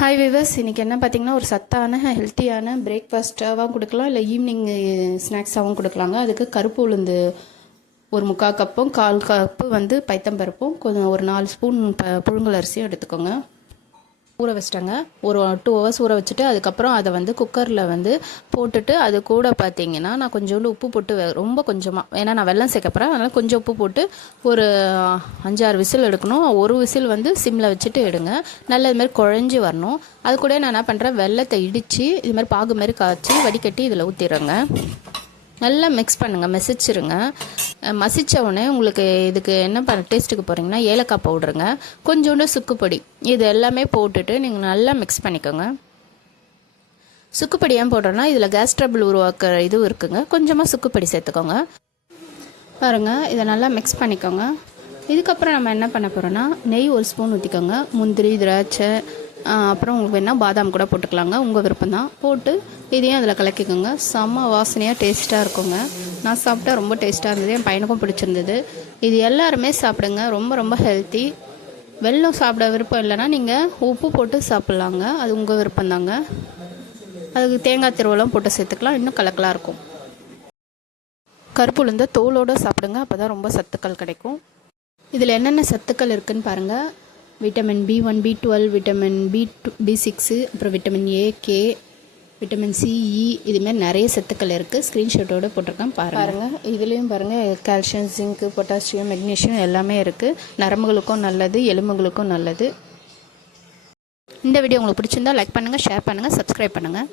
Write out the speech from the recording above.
Hi viewers, இன்றைக்கி என்ன பார்த்திங்கன்னா ஒரு சத்தான ஹெல்த்தியான பிரேக்ஃபாஸ்ட்டாகவும் கொடுக்கலாம், இல்லை ஈவினிங் ஸ்நாக்ஸாகவும் கொடுக்கலாங்க. அதுக்கு கருப்பு உளுந்து ஒரு 3/4 கப்பும் 1/4 கப்பு பைத்தம்பருப்பும் கொஞ்சம் ஒரு 4 ஸ்பூன் புழுங்கல் அரிசியும் எடுத்துக்கோங்க. ஊற வச்சிட்டேங்க. ஒரு 2 ஹவர்ஸ் ஊற வச்சுட்டு அதுக்கப்புறம் அதை குக்கரில் போட்டுட்டு அது கூட பார்த்திங்கன்னா நான் கொஞ்சோண்டு உப்பு போட்டு ரொம்ப கொஞ்சமாக, ஏன்னா நான் வெல்லம் சேர்க்கப்புறேன், அதனால் கொஞ்சம் உப்பு போட்டு ஒரு 5-6 விசில் எடுக்கணும். ஒரு விசில் சிம்மில் வச்சுட்டு எடுங்க. நல்லா இதுமாதிரி குழஞ்சி வரணும். அது கூட நான் என்ன பண்ணுறேன், வெல்லத்தை இடித்து இதுமாதிரி பாகு மாதிரி காய்ச்சி வடிகட்டி இதில் ஊற்றிடுறேங்க. நல்லா மிக்ஸ் பண்ணுங்கள், மசிச்சிருங்க. மசித்த உடனே உங்களுக்கு இதுக்கு என்ன டேஸ்ட்டுக்கு போகிறீங்கன்னா ஏலக்காய் பவுடருங்க, கொஞ்சோண்டு சுக்குப்பொடி, இது எல்லாமே போட்டுட்டு நீங்கள் நல்லா மிக்ஸ் பண்ணிக்கோங்க. சுக்குப்பொடி ஏன் போடுறோன்னா இதில் கேஸ் ட்ரபிள் உருவாக்குற இதுவும் இருக்குங்க. கொஞ்சமாக சுக்குப்பொடி சேர்த்துக்கோங்க. பாருங்கள், இதை நல்லா மிக்ஸ் பண்ணிக்கோங்க. இதுக்கப்புறம் நம்ம என்ன பண்ண போகிறோன்னா நெய் 1 ஸ்பூன் ஊற்றிக்கோங்க. முந்திரி, திராட்சை, அப்புறம் உங்களுக்கு வேணால் பாதாம் கூட போட்டுக்கலாங்க, உங்கள் விருப்பம் தான். போட்டு இதையும் அதில் கலக்கிக்கோங்க. செம்ம வாசனையாக டேஸ்ட்டாக இருக்குங்க. நான் சாப்பிட்டா ரொம்ப டேஸ்ட்டாக இருந்தது, என் பையனுக்கும் பிடிச்சிருந்தது. இது எல்லாருமே சாப்பிடுங்க, ரொம்ப ரொம்ப ஹெல்த்தி. வெல்லம் சாப்பிட விருப்பம் இல்லைன்னா நீங்கள் உப்பு போட்டு சாப்பிட்லாங்க, அது உங்கள் விருப்பம் தாங்க. அதுக்கு தேங்காய் திருவெல்லாம் போட்டு சேர்த்துக்கலாம், இன்னும் கலக்கலாக இருக்கும். கருப்பு உளுந்த தோலோடு சாப்பிடுங்க, அப்போ தான் ரொம்ப சத்துக்கள் கிடைக்கும். இதில் என்னென்ன சத்துக்கள் இருக்குதுன்னு பாருங்கள். Vitamin B1, B12, vitamin B6, அப்புறம் vitamin A, K, vitamin C, E, இதுமாரி நிறைய சத்துக்கள் இருக்குது. ஸ்க்ரீன்ஷாட்டோடு போட்டிருக்கேன், பாருங்கள். இதுலேயும் பாருங்கள், கால்சியம், ஜிங்க்கு, பொட்டாசியம், மெக்னீஷியம் எல்லாமே இருக்குது. நரம்புகளுக்கும் நல்லது, எலும்புகளுக்கும் நல்லது. இந்த வீடியோ உங்களுக்கு பிடிச்சிருந்தா லைக் பண்ணுங்கள், ஷேர் பண்ணுங்கள், சப்ஸ்கிரைப் பண்ணுங்கள்.